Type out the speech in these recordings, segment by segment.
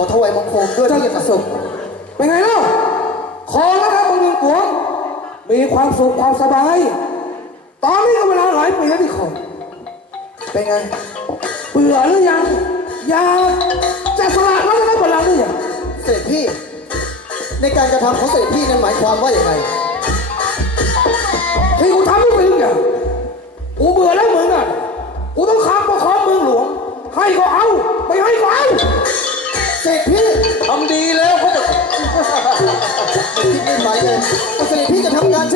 ฉันขอถวายบังคมด้วยเจ้าที่จะจะสุขเป็นไงเล่าขอแล้วนะมึงหนึ่งหวงมีความสุขความสบาย ตอนนี้ก็เวลาหลายปีแล้วที่ขอเป็นไง เบื่อหรือยังอยากจะสละแล้วนะบัลลังก์หรือยังเสด็จพี่ ในการกระทำของเสด็จพี่นั้นหมายความว่าอย่างไรที่กูทำไม่เป็นเนี่ยกู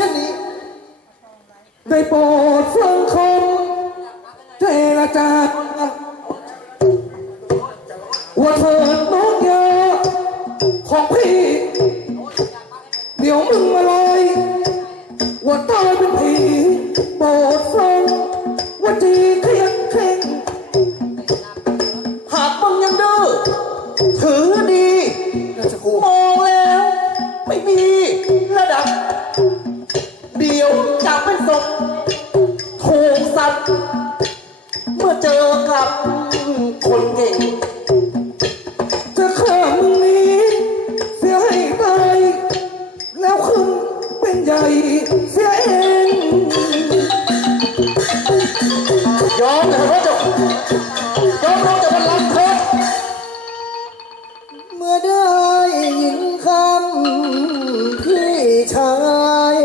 ช่นนี้ ได้โปรดฟังคำเจรจาว่าเถิดน้องยาของพี่ เดี๋ยวมึงมาเลยว่าตายเป็นผีโปรดฟังว่าจีเครียดเคร่งหากมึงยังดื้อถือดี สัตว์ เมื่อเจอกับคนเก่ง จะฆ่ามึงนี้ เสียให้ตายแล้วขึ้นเป็นใหญ่เสียเอง ยอมเลยพระเจ้ายอมเราจะบัลลังก์เถิดเมื่อได้ยินคำพี่ชาย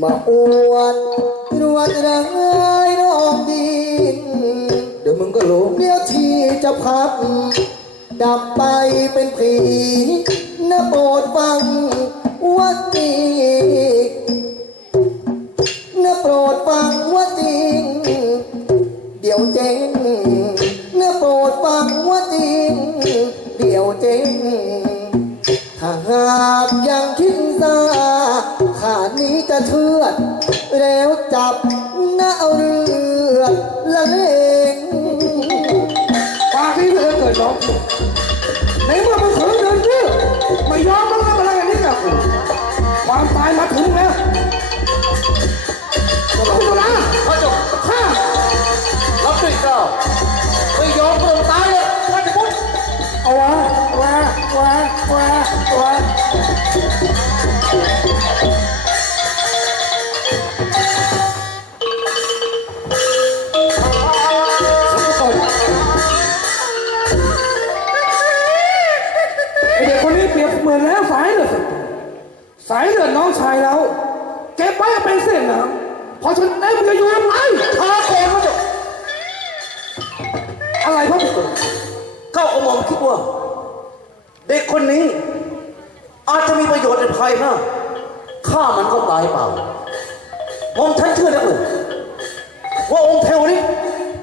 มาอวด วดร้ายน้องดินเดี๋ยวมึงก็รู้ เดี๋ยวที่จะพักดับไปเป็นผีนะโปรดฟังว่าจริงนะโปรดฟังว่าจริง เดี๋ยวเจ๊งนะโปรดฟังว่าจริง เดี๋ยวเจ๊งถ้าหากยังคิดซาขานี้จะเชื่อดแล้ว จับหน้าเรือละเลงปากนี้เลยเกิดร้องในเมื่อมึงขืนเดินเรื่อไม่ยอมแล้วทำอะไรกันนี่กับกูความตายมาถึงแล้ว เด็กคนนี้เปรียบเหมือนแล้วสายเลือดสายเลือดน้องชายเราเก็บไว้เป็นเส้นน้ำเพราะฉะนั้นมึงจะอยู่ยังไงท้าโกงพระเจ้าอะไรพ่อพี่เข้ากระหม่อมคิดว่า เด็กคนนี้ อาจจะมีประโยชน์ในภายหน้าฆ่ามันก็ตายเปล่ามอมฉันเชื่อนะเออว่าองค์เทวนี้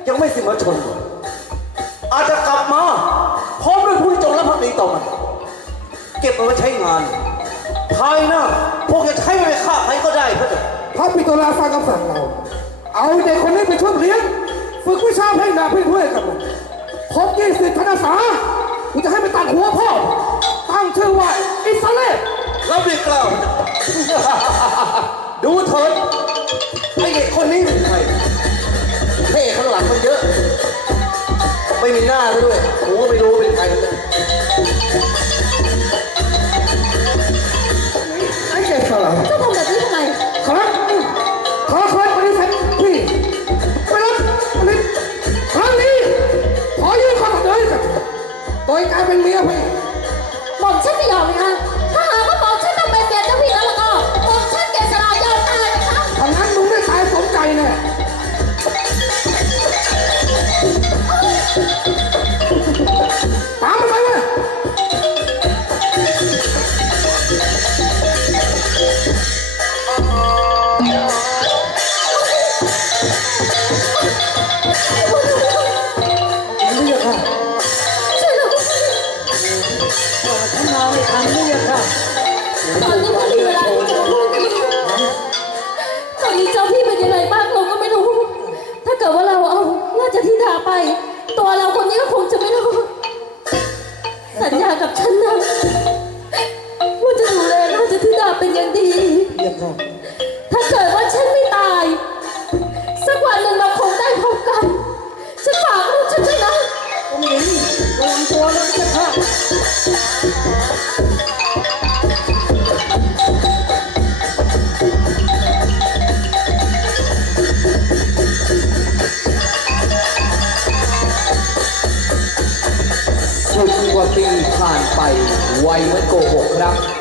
ยังไม่สิ้นพระชน อาจจะกลับมาพร้อมด้วยผู้จงรับภักดีต่อมัน เก็บเอาไว้ใช้งานภายหน้าพวกจะใช้มันไปฆ่าใครก็ได้พระเจ้าพระปิโตลาฟังคำสั่งเรา เอาเด็กคนนี้ไปช่วยเลี้ยงฝึกวิชาเพลงดาบเพลงเพื่อนกับมันครบยี่สิบธนสากูจะให้ไปตัดหัวพ่อ ตั้งชื่อว่าอิสราเอลรับด้วยเกล้าวดูเถิดไอเด็กคนนี้เป็นใครเท่ข้างหลังมันเยอะ ไม่มีหน้าซะด้วย ขอเคยปฏิเสธพี่ไม่รับอันนี้ครั้งนี้ขอยืนข้อเสนอโดยการเป็นเมียพี่ นนี้เจ้าพี่เป็นยังไงบ้างเราก็ไม่รู้ ถ้าเกิดว่าเราเอาราชธิดาไป ตัวเราคนนี้ก็คงจะไม่รอดสัญญากับฉันนะว่าจะดูแลราชธิดาเป็นอย่างดีเรียกค่ะถ้าเกิดว่าฉันไม่ตาย สักวันหนึ่งเราคงได้พบกัน ฉันฝากลูกฉันด้วยนะผมเห็นกำลัง ไวเหมือนโกหกครับ